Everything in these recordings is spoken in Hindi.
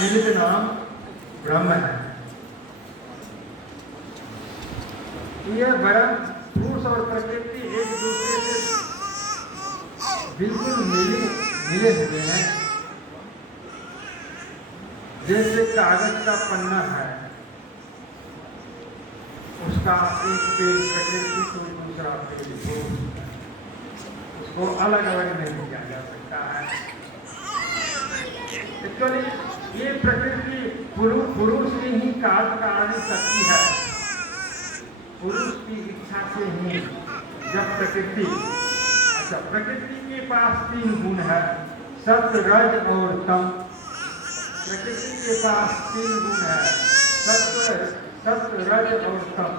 सम्मिलित नाम ब्रह्म है। यह ब्रह्म पुरुष और प्रकृति एक दूसरे से बिल्कुल मिले हुए हैं। जैसे कागज का पन्ना है, उसका एक पेज प्रकृति को दूसरा पेज पुरुष, उसको अलग अलग नहीं किया जा सकता है। एक्चुअली ये प्रकृति पुरुष की ही कार्यकारिणी शक्ति है। पुरुष की इच्छा से ही जब प्रकृति के पास 3 गुण है, सत्व, रज और तम। प्रकृति के पास 3 गुण है, सत्व, रज और तम।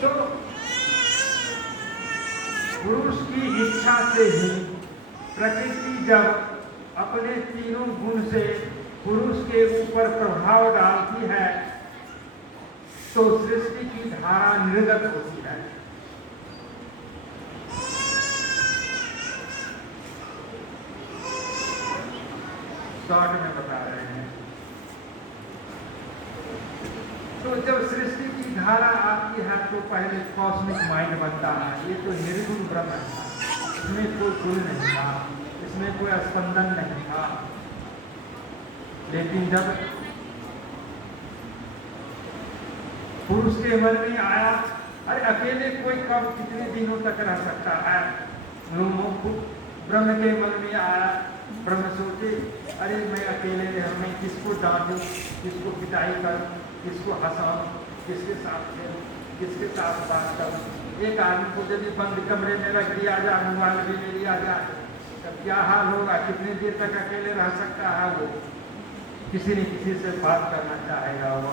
तो पुरुष की इच्छा से ही प्रकृति जब अपने तीनों गुण से पुरुष के ऊपर प्रभाव डालती है तो सृष्टि की धारा निर्गत होती है। शॉर्ट में बता रहे हैं। तो जब सृष्टि की धारा आती है तो पहले कॉस्मिक माइंड बनता है। ये तो निर्गुण ब्रह्म था, इसमें कोई गुण नहीं था, इसमें कोई स्पंदन नहीं था। लेकिन जब पुरुष के मन में आया, अरे अकेले कोई कब कितने दिनों तक रह सकता है, लोगों को ब्रह्म के मन में आया। ब्रह्म सोचे, अरे मैं अकेले रह, मैं किसको डांटूं, किसको पिटाई करूं, किसको हंसाऊं, किसके साथ खेलूं, किसके साथ बात करूं। एक आदमी को यदि बंद कमरे में रख दिया जाए, मोबाइल भी ले लिया जाए, तब क्या हाल होगा? कितनी देर तक अकेले रह सकता है वो? किसी न किसी से बात करना चाहेगा, वो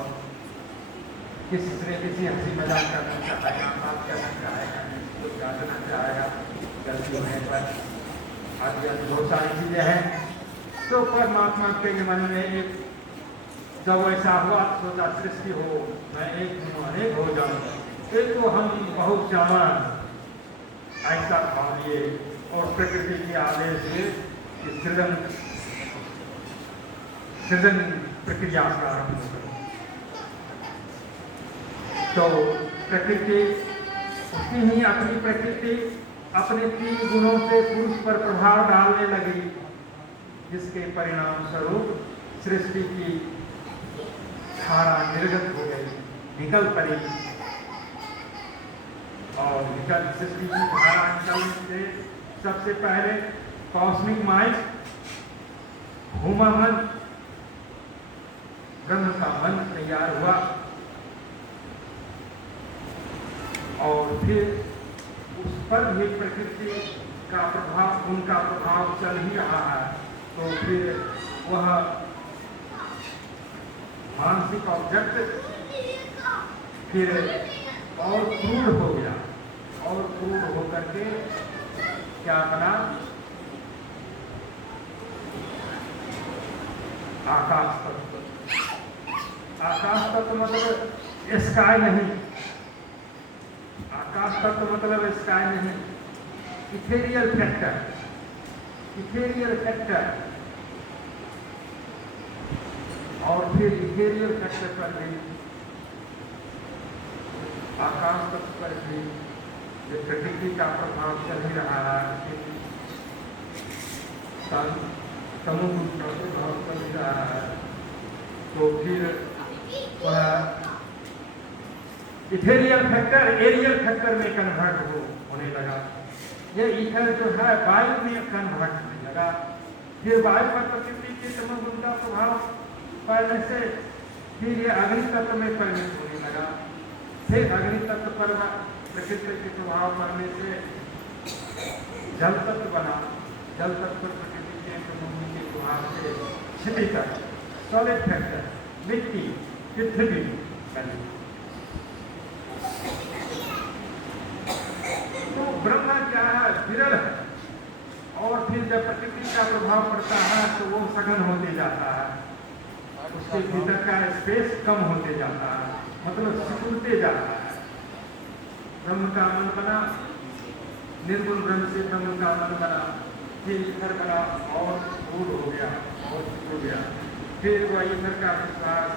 किसी से किसी हंसी मजाक करना चाहेगा, बात करना चाहेगा, किसी को डांटना चाहेगा गलती होने पर। आदि बहुत सारी चीजें हैं। तो परमात्मा के मन में एक जब ऐसा हुआ सोचा सृष्टि हो, मैं एक हूँ अनेक हो जाऊँ, एक तो हम बहुत ज्यादा ऐसा भाव लिए और प्रकृति के आदेश से सृजन प्रक्रिया प्रारंभ हो गई। तो प्रकृति उसकी ही अपनी प्रकृति अपने 3 गुणों से पुरुष पर प्रभाव डालने लगी, जिसके परिणाम स्वरूप सृष्टि की धारा निर्गत हो गई, निकल पड़ी। और निकल सृष्टि की धारा निकलने से सबसे पहले कॉस्मिक माइंड, भूमा मन, ब्रह्म का मन तैयार हुआ। और फिर उस पर भी प्रकृति का प्रभाव, उनका प्रभाव चल ही रहा है। तो फिर वह मानसिक ऑब्जेक्ट फिर और क्रूर हो गया, और क्रूर होकर के क्या बना? आकाश तत्व। आकाश तत्व मतलब स्काई नहीं, आकाश तत्व मतलब स्काई नहीं, इथेरियल फैक्टर। इथेरियल फैक्टर और फिर इथेरियल फैक्टर पर भी, आकाश तत्व पर भी जो प्रकृति का प्रभाव चल ही रहा है, समुद्र का प्रभाव चल ही रहा है। तो फिर वह इथेरियल फैक्टर एरियल फैक्टर में कन्वर्ट होने लगा। ये ईथर जो है वायु में कन्वर्ट होने लगा। फिर वायु पर प्रकृति के तमोगुण का प्रभाव पड़ने से फिर ये अग्नि तत्व में परिणत होने लगा। फिर अग्नि तत्व पर प्रकृति के प्रभाव पड़ने से जल तत्व बना। जल तत्व प्रकृति के तमोगुण के प्रभाव से क्षिति तक, सॉलिड फैक्टर, मिट्टी, पृथ्वी बनी। तो ब्रह्म क्या है? विरल है। और फिर जब प्रकृति का प्रभाव पड़ता है तो वो सघन होते जाता है, उसके भीतर का स्पेस कम होते जाता है, मतलब सिकुड़ते जाता है। ब्रह्म का मन बना, निर्गुण ब्रह्म से ब्रह्म का फिर ईथर बना और क्रूड हो गया और हो गया, फिर वह ईथर का विश्वास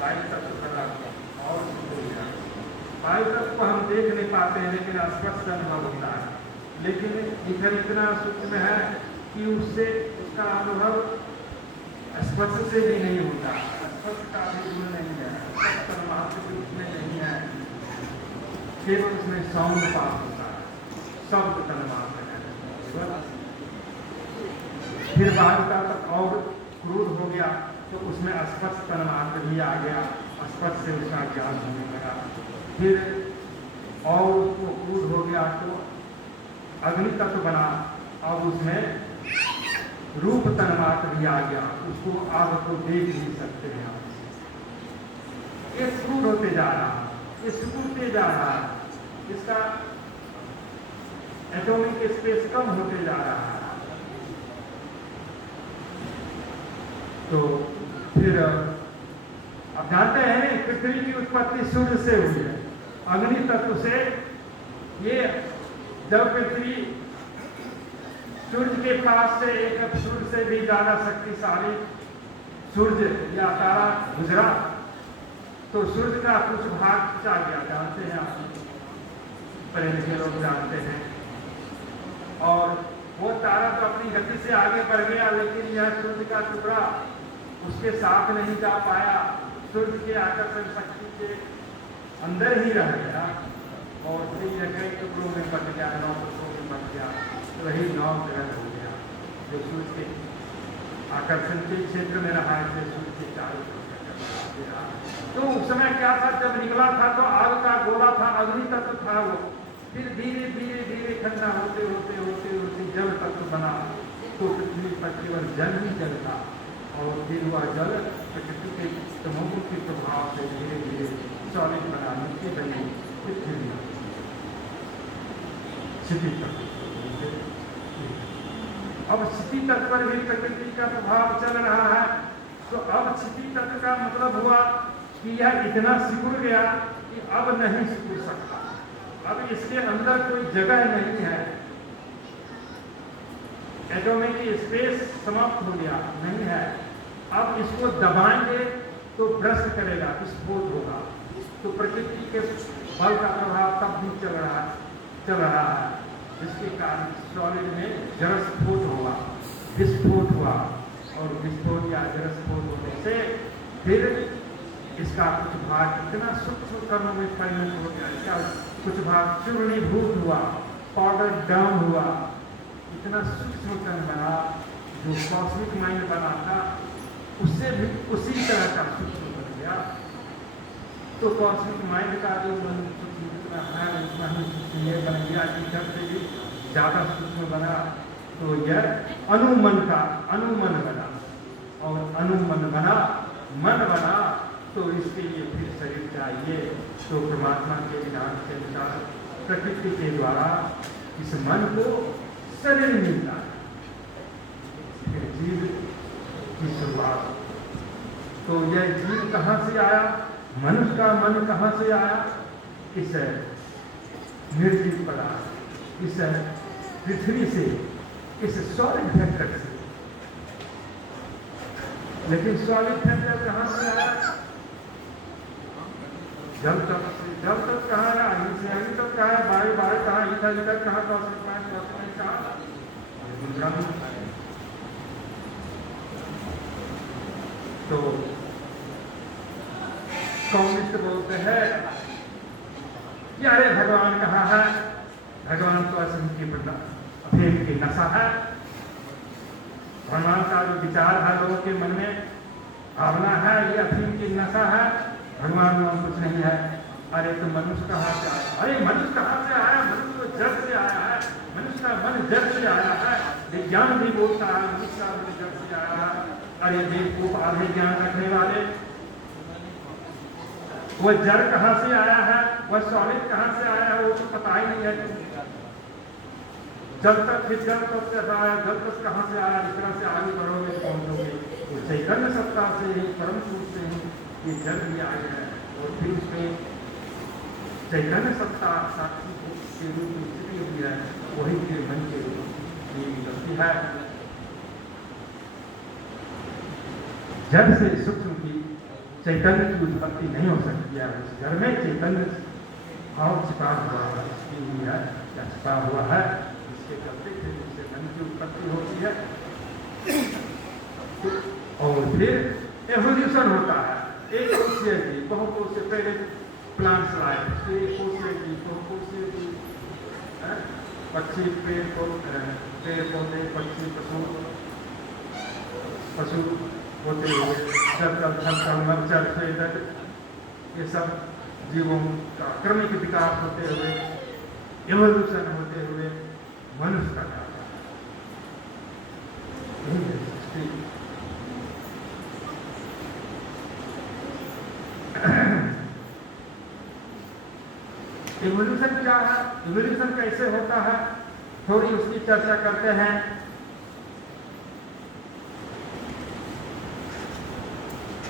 वायु तत्व बना और हो गया। वायु तत्व को हम देख नहीं पाते हैं लेकिन स्पष्ट अनुभव होता है, लेकिन ईथर इतना सूक्ष्म है कि उससे उसका अनुभव स्पर्श से भी नहीं होता, स्पर्श का भी गुण नहीं है, स्पर्श परमात्मा के रूप में नहीं है, केवल उसमें साउंड पास होता है, शब्द तन्मात्र है। फिर बाद का तक और क्रूर हो गया तो उसमें स्पर्श तन्मात्र भी आ गया, स्पर्श से उसका ज्ञान होने लगा। फिर और उसको क्रूर हो गया तो अग्नि तत्व बना, अब उसमें रूप तन्मात्र भी आ गया, उसको आग को देख नहीं सकते हैं आप। ये क्रूर होते जा रहा है, ये सिकुड़ते जा रहा है, इसका एटॉमिक स्पेस कम होते जा रहा है। तो फिर अब जानते हैं ना पृथ्वी की उत्पत्ति सूर्य से हुई है, अग्नि तत्व से। ये जब पृथ्वी सूर्य के पास से एक सूर्य से भी ज्यादा शक्तिशाली सूर्य या तारा गुजरा तो सूर्य का कुछ भाग खिंचा गया, जानते हैं आप, पढ़े लिखे लोग जानते हैं। और वो तारा तो अपनी गति से आगे बढ़ गया, लेकिन यह सूर्य का टुकड़ा उसके साथ नहीं जा पाया, सूर्य के आकर्षण शक्ति के अंदर ही रह गया और फिर यह कई टुकड़ों में बट गया, 9 टुकड़ों में बट गया, तो वही 9 ग्रह हो गया जो सूर्य के आकर्षण के क्षेत्र में रहा है, सूर्य के चारों तरफ। तो उस समय क्या था, जब निकला था तो आग का गोला था, अग्नि तत्व था वो, फिर धीरे धीरे धीरे ठंडा होते होते होते होते जल तत्व बना, तो पृथ्वी पर केवल जल ही जल था और फिर वह जल प्रकृति के तमोगुण के प्रभाव से धीरे धीरे सॉलिड बना, नीचे बनी पृथ्वी स्थिति तत्व। अब स्थिति तत्व पर भी प्रकृति का प्रभाव चल रहा है, तो अब स्थिति तत्व का मतलब हुआ कि यह इतना सिकुड़ गया कि अब नहीं सिकुड़ सकता, अब इसके अंदर कोई जगह नहीं है, एटॉमिक स्पेस समाप्त हो गया, नहीं है। अब इसको दबाएंगे तो भ्रष्ट करेगा, विस्फोट होगा। तो प्रकृति के बल का प्रभाव तब भी चल रहा है, जिसके कारण सॉलिड में जलस्फोट हुआ, विस्फोट हुआ, और विस्फोट या जलस्फोट होने से फिर इसका कुछ भाग इतना सूक्ष्म कणों में परिणत हो गया, इसका कुछ भाग चूर्णीभूत हुआ, पाउडर डाउन हुआ, इतना सूक्ष्म कण बना जो कॉस्मिक माइंड बना था उससे भी उसी तरह का सूक्ष्म बन गया। तो कॉस्मिक माइंड का जो सूक्ष्म है उतना ही सूक्ष्म ये बन गया कि जब से भी ज़्यादा सूक्ष्म बना तो यह अनुमन बना, और अनुमन बना, मन बना, तो इसके लिए फिर शरीर चाहिए। तो परमात्मा के विधान के अनुसार प्रकृति के द्वारा इस मन को शरीर मिलता है, फिर जीव की शुरुआत। तो यह जीव कहाँ से आया, मनुष्य का मन कहाँ से आया, इस निर्जीव पदार्थ, इस पृथ्वी से, इस सॉलिड फैक्टर से। लेकिन सॉलिड फैक्टर कहाँ से आया, जल तत्व से। जल तत्व कहाँ है, अग्नि से। अग्नि तत्व कहाँ है, वायु कहाँ, ईथर कहाँ, कॉस्मिक माइंड कहाँ, तो कम्युनिस्ट बोलते हैं कि अरे भगवान कहाँ है, भगवान तो असम की अफीम की नशा है। भगवान का जो विचार है लोगों के मन में, भावना है, ये अफीम की नशा है, भगवान में कुछ नहीं है। अरे तो मनुष्य कहाँ से आया, अरे मनुष्य कहाँ से आया, मनुष्य तो जड़ से आया है, मनुष्य का मन जड़ से आया है। विज्ञान भी बोलता है मनुष्य का मन जड़ से आया है। अरे बेवकूफ आधे ज्ञान रखने वाले, वह जड़ कहाँ से आया है, वह सॉलिड कहाँ से आया है, वो तो पता ही नहीं है। जब तक फिर जल तक से आया, जल तक कहाँ से आया, इस तरह से आगे बढ़ोगे पहुंचोगे तो चैतन्य सत्ता से ही, परम सूत्र से ही ये जल भी आए हैं। और फिर उसमें चैतन्य सत्ता साक्षी के रूप में स्थिति हुई है, वही फिर मन के रूप में है, जड़ से सूक्ष्म की चैतन्य की उत्पत्ति नहीं हो सकती है। उस जड़ में चैतन्य और छिपा हुआ है, छिपी हुई है या छिपा हुआ है, इसके चलते फिर उससे मन की उत्पत्ति होती है। और फिर एवोल्यूशन होता है, एक कोशीय की बहुकोशीय, पहले प्लांट्स लाए, फिर एक कोशीय की बहुकोशीय की, पक्षी पेड़ पौधे पक्षी पशु होते हुए जल मच्छर स्वेदक, ये सब जीवों का क्रमिक विकास होते हुए एवोल्यूशन होते हुए मनुष्य का आता है। इवोल्यूशन क्या है, इवोल्यूशन कैसे होता है, थोड़ी उसकी चर्चा करते हैं।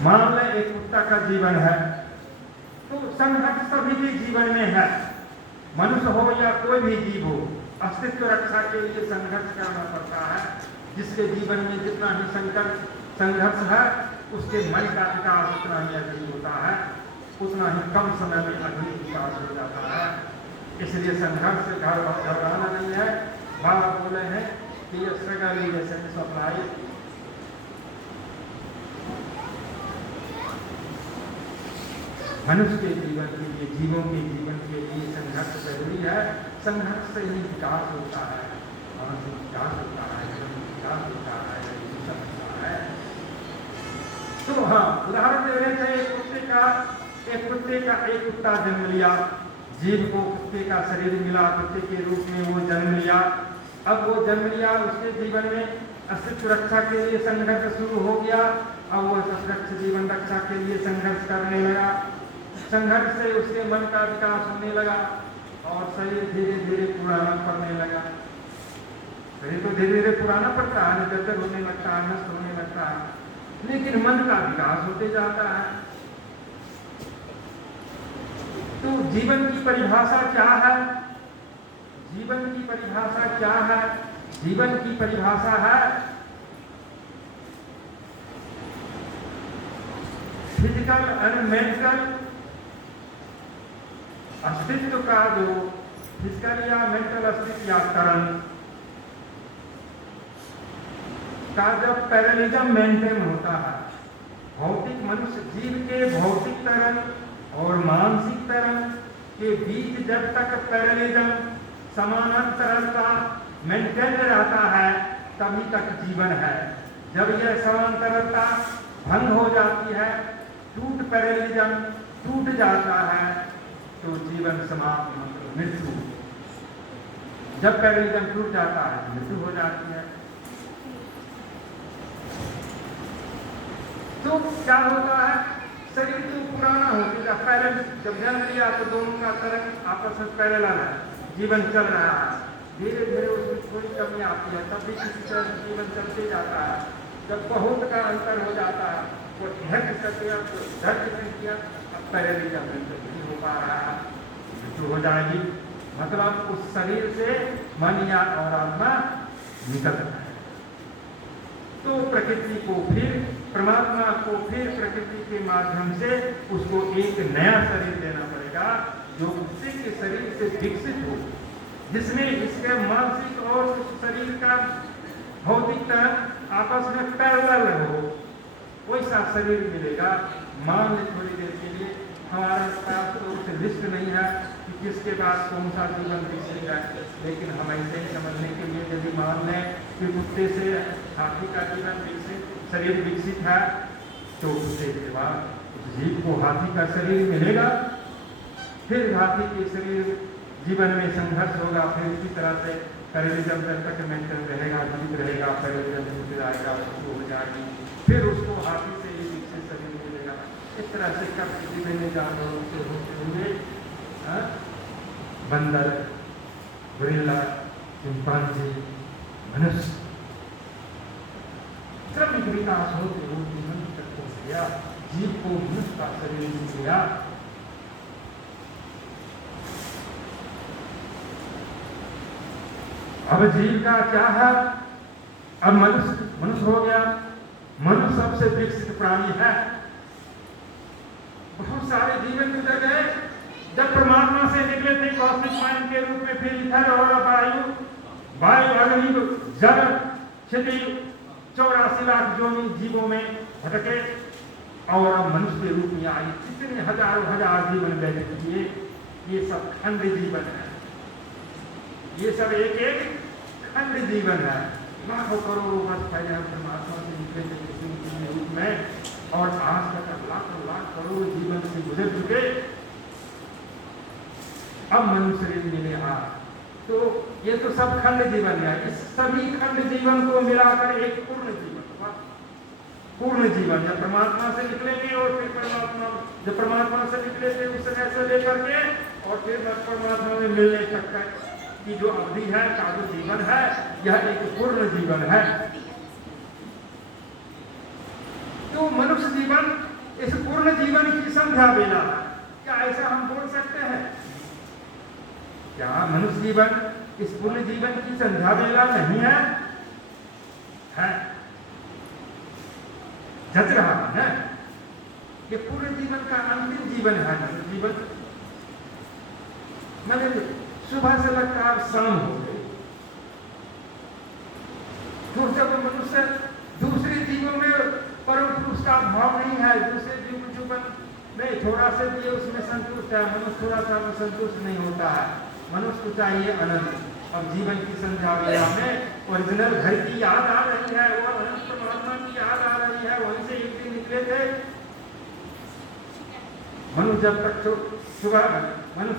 मान लें एक कुत्ता का जीवन है, तो संघर्ष सभी के जीवन में है, मनुष्य हो या कोई भी जीव हो, अस्तित्व रक्षा के लिए संघर्ष करना पड़ता है। जिसके जीवन में जितना ही संघर्ष है, उसके मन का विकास उतना ही अधिक होता है, उतना ही कम समय में अधिक विकास हो जाता है। इसलिए संघर्ष से घबराना नहीं है। बाबा बोले हैं कि ये struggle is essence of life. मनुष्य के जीवन के लिए, जीवों के जीवन के लिए संघर्ष जरूरी है। संघर्ष से ही विकास होता है, मानसिक विकास होता है, विकास होता है, सब होता है। तो हाँ, उदाहरण दे रहे थे, एक कुत्ता जन्म लिया, जीव को कुत्ते का शरीर मिला, कुत्ते के रूप में वो जन्म लिया। अब वो जन्म लिया, उसके जीवन में अस्तित्व रक्षा के लिए संघर्ष शुरू हो गया। अब वो सुरक्षित जीवन रक्षा के लिए संघर्ष करने लगा। संघर्ष से उसके मन का विकास होने लगा और शरीर धीरे धीरे पुराना पड़ने लगा। शरीर तो धीरे धीरे पुराना पड़ता है, जर्जर होने लगता है, नष्ट होने लगता है, लेकिन मन का विकास होते जाता है। तो जीवन की परिभाषा क्या है? जीवन की परिभाषा क्या है? जीवन की परिभाषा है फिजिकल एंड मेंटल अस्तित्व का, जो फिजिकल या मेंटल अस्तित्व या तरण का जब पैरेलिज्म मेंटेन होता है, भौतिक मनुष्य जीव के भौतिक तरण और मानसिक तरण के बीच जब तक पैरेलिज्म समानांतरता मेंटेन रहता है, तभी तक जीवन है। जब यह समानांतरता भंग हो जाती है, पैरेलिज्म टूट जाता है, तो जीवन समाप्त, मतलब मृत्यु। जब पैरेलिज्म टूट जाता है, मृत्यु हो जाती है। तो क्या होता है, शरीर तो पुराना होती है, पहले जब जन्म लिया तो दोनों का तरंग आपस में पैरेलल है, जीवन चल रहा है। धीरे धीरे उसमें थोड़ी कमी आती है, तब भी किसी तरह जीवन चलते जाता है। जब बहुत का अंतर हो जाता है, वो धैर्य कर दिया, तो धैर्य नहीं किया, अब पैरेलिज्म नहीं हो पा रहा है, मृत्यु हो जाएगी। मतलब उस शरीर से मन या और आत्मा निकल रहा है। तो प्रकृति को फिर, परमात्मा को फिर प्रकृति के माध्यम से उसको एक नया शरीर देना पड़ेगा, जो उसी के शरीर से विकसित हो, जिसमें इसके मानसिक और उस शरीर का भौतिक तन आपस में पैरेलल हो, वैसा शरीर मिलेगा। मान ले थोड़ी देर के लिए, हमारे पास तो उस लिस्ट नहीं है कि किसके पास कौन सा जीवन विकसित है, लेकिन हम ऐसे ही समझने के लिए यदि मान लें कि कुत्ते से हाथी का जीवन विकसित, शरीर विकसित है, तो उसके बाद उस जीव को हाथी का शरीर मिलेगा। फिर हाथी के शरीर जीवन में संघर्ष होगा, फिर इसी तरह से पैरेलिज्म जब तक मेंटेन रहेगा, जीवित रहेगा, पैरेलिज्म टूट जाएगा, उसको हो जाएगी, फिर उसको हाथी से ही विकसित शरीर मिलेगा। इस तरह से कब विभिन्न जानवरों से होते हुए बंदर, गोरिल्ला, चिंपांजी, मनुष्य, क्रमिक विकास होते होते मनुष्य तक पहुंच गया, जीव को मनुष्य का शरीर मिल गया। अब जीव का क्या है? अब मनुष्य हो गया, मनुष्य सबसे विकसित प्राणी है। बहुत सारे जीवन गुजर गए, जब परमात्मा से निकले थे कॉस्मिक माइंड के रूप में, फिर इधर और वायु अग्नि जल क्षितिज 84 लाख जोनी जीवों में भटके और अब मनुष्य के रूप में आए। कितने हजारों हजार जीवन व्यतीत किए। ये सब खंड जीवन है, ये सब एक एक खंड जीवन है। लाखों करोड़ों वर्ष पहले हम परमात्मा से निकले थे किसी के रूप में, और आज तक लाखों लाख करोड़ जीवन से गुजर चुके। अब मनुष्य शरीर मिले। तो ये तो सब खंड जीवन है। इस सभी खंड जीवन को मिलाकर एक पूर्ण जीवन, पूर्ण जीवन। जब परमात्मा से निकलेंगे और फिर जब परमात्मा से निकले थे उस समय से लेकर के और फिर परमात्मा में मिलने तक की जो अवधि है, का जो जीवन है, यह एक पूर्ण जीवन है। तो मनुष्य जीवन इस पूर्ण जीवन की संध्या बेला है। क्या ऐसा हम बोल सकते हैं? क्या मनुष्य जीवन इस पूर्ण जीवन की संध्या बेला नहीं है? है, जच रहा है। ये पूर्ण जीवन का अंतिम जीवन है। जीवन मैंने सुबह से लगता है शाम हो गई, तो जब मनुष्य दूसरे जीवों में परम पुरुष का भाव नहीं है, दूसरे जीवन में थोड़ा से भी उसमें संतुष्ट है। मनुष्य थोड़ा सा में संतुष्ट नहीं होता है। मनुष्य को चाहिए अनंत। अब जीवन की संध्या बेला में ओरिजिनल घर की याद आ रही है, वो अनंत परमात्मा की याद आ रही है। वहीं से एक दिन निकले थे मनुष्य। जब तक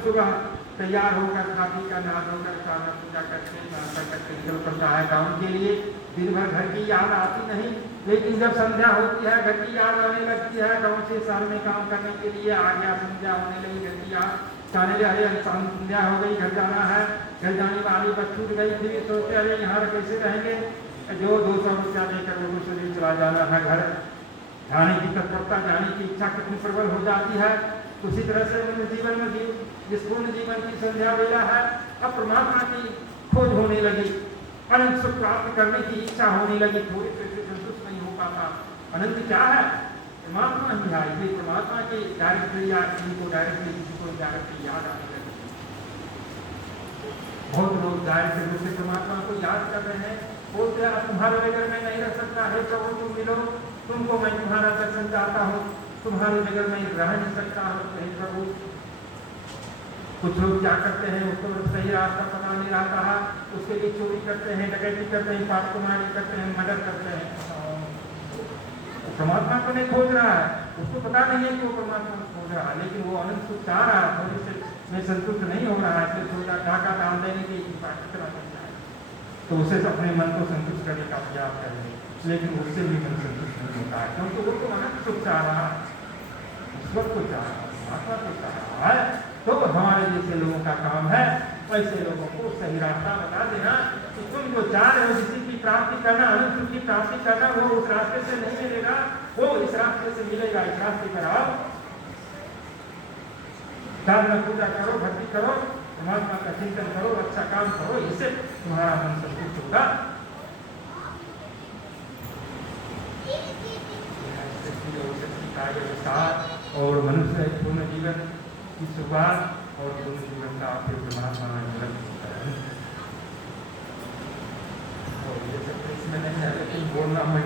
सुबह तैयार होकर खा पी कर नहा धोकर खाना पूजा करके निकल पड़ता है काम के लिए। दिन भर घर की याद आती नहीं, लेकिन जब संध्या होती है घर की याद आने लगती है। गाँव से शहर में काम करने के लिए आ गया, संध्या होने लगी, घर की याद जाने लगे। अरे संध्या हो गई, घर जाना है। घर जाने वाली बस छूट गई थी, सोचते अरे यहाँ कैसे रहेंगे, जो 200 रुपया देकर वो दूसरे चला जाना है घर। जाने की तत्परता, जाने की इच्छा कितनी प्रबल हो जाती है। उसी तरह से मेरे जीवन में भी जिस पूर्ण जीवन की संध्या बेला है, अब परमात्मा की खोज होने लगी, अनंत सुख प्राप्त करने की इच्छा होने लगी। थोड़ी देर से संतुष्ट नहीं हो पाता। अनंत क्या है? परमात्मा ही है। इसलिए परमात्मा की डायरेक्टली या इनको डायरेक्टली किसी को डायरेक्टली याद आने लगी। बहुत लोग डायरेक्ट रूप से परमात्मा को याद कर रहे हैं, बोलते हैं तुम्हारे बगैर मैं नहीं रह सकता, हे प्रभु तुम मिलो, तुमको मैं तुम्हारा दर्शन चाहता हूँ, तुम्हारे बगैर मैं रह नहीं सकता हूँ, हे प्रभु। कुछ लोग क्या करते हैं, उसको सही रास्ता पता नहीं रहता है, उसके लिए चोरी करते हैं, डकैती करते हैं, पापकुमारी करते हैं, मर्डर करते हैं। परमात्मा को नहीं खोज रहा है, उसको पता नहीं है कि वो परमात्मा को खोज रहा है, लेकिन वो अनंत सुख चाह रहा है, थोड़ी से में संतुष्ट नहीं हो रहा है, इसलिए थोड़ा डाका डाल देने की करना चाहता है, तो उसे अपने मन को संतुष्ट करने का प्रयास करें, लेकिन उससे भी मन संतुष्ट नहीं होता है, क्योंकि वो तो अनंत सुख चाह रहा है, ईश्वर को चाह रहा है, परमात्मा को चाह रहा है। तो हमारे जैसे लोगों का काम है ऐसे लोगों को सही रास्ता बता देना कि तुम जो चाह रहे हो किसी की प्राप्ति करना, अनंत सुख की प्राप्ति करना, वो उस रास्ते से नहीं मिलेगा, वो इस रास्ते से मिलेगा। इस रास्ते पर आओ, साधना पूजा करो, भक्ति करो, परमात्मा का चिंतन करो, अच्छा काम करो, इससे तुम्हारा मन संतुष्ट होगा। और मनुष्य पूर्ण जीवन की शुरुआत और पूर्ण जीवन का फिर परमात्मा में होता है। और ये सब इसमें नहीं है, लेकिन बोलना मैं